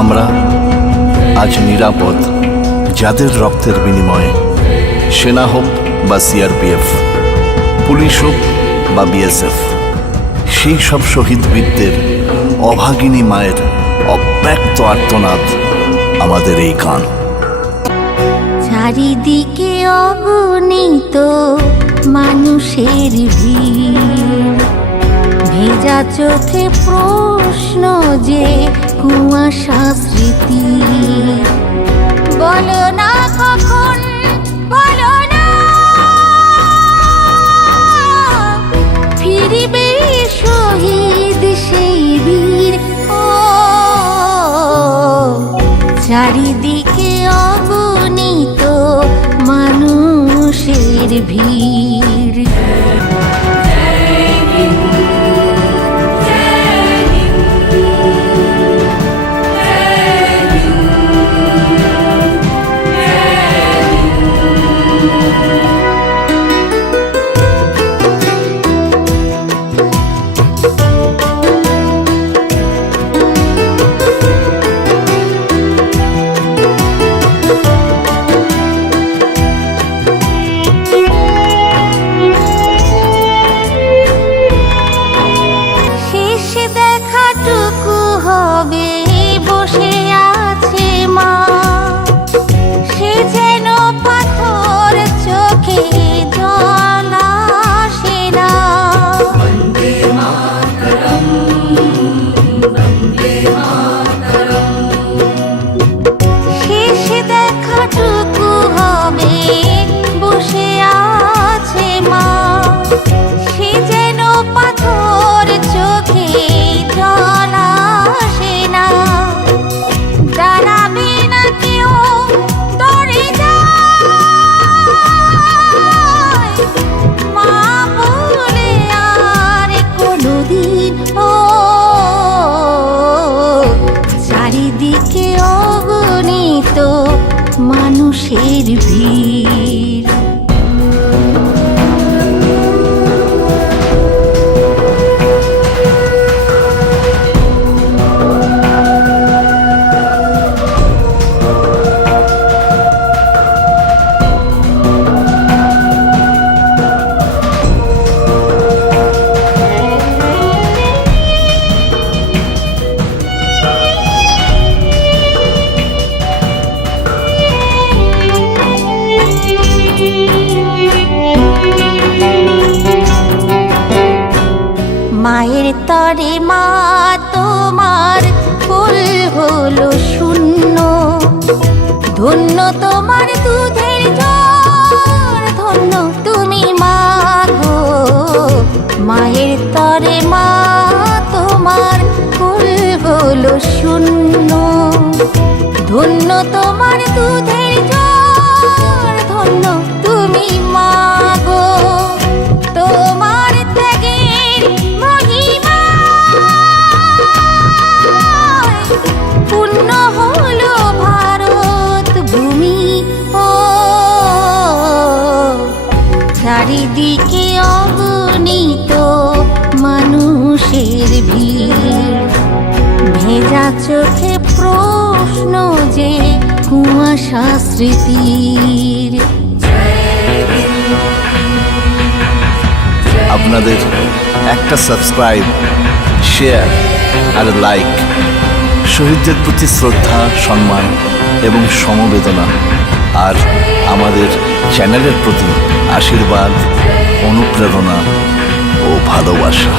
আমরা আজ নিরাপদ, যাদের রক্তের বিনিময়ে সেনা হোক বা সিআরপিএফ, পুলিশ হোক বা বিএসএফ, সেই সব শহীদ বীরদের অভাগিনী মায়ের অব্যক্ত আর্তনাদ আমাদের এই গান। চারিদিকে অগণিত মানুষের ভিড়, ভেজা চোখে প্রশ্ন যে কুয়াশা স্মৃতি। বলো না কখন, বলো না ফিরিবে শহীদ সেই বীর। ও চারিদিকে অগণিত মানুষের ভিড়। চারিদিকে অগণিত মানুষের ভিড়। মায়ের তরে মা তোমার কোল হলো শূন্য, ধন্য তোমার দুধের ঝর, ধন্য তুমি মা গো। মায়ের তরে মা তোমার কোল হলো শূন্য, ধন্য তোমার দুধের ঝর, ধন্য তুমি মা গো। তোমার ত্যাগের মহিমা পূর্ণ হলো ভারত ভূমি। ও চারিদিকে অগণিত মানুষের ভিড়, ভেজা চোখে প্রশ্ন যে কুয়াশা স্মৃতির। আপনাদের একটা সাবস্ক্রাইব, শেয়ার আর লাইক শহীদদের প্রতি শ্রদ্ধা, সম্মান এবং সমবেদনা, আর আমাদের চ্যানেলের প্রতি আশীর্বাদ, অনুপ্রেরণা ও ভালোবাসা।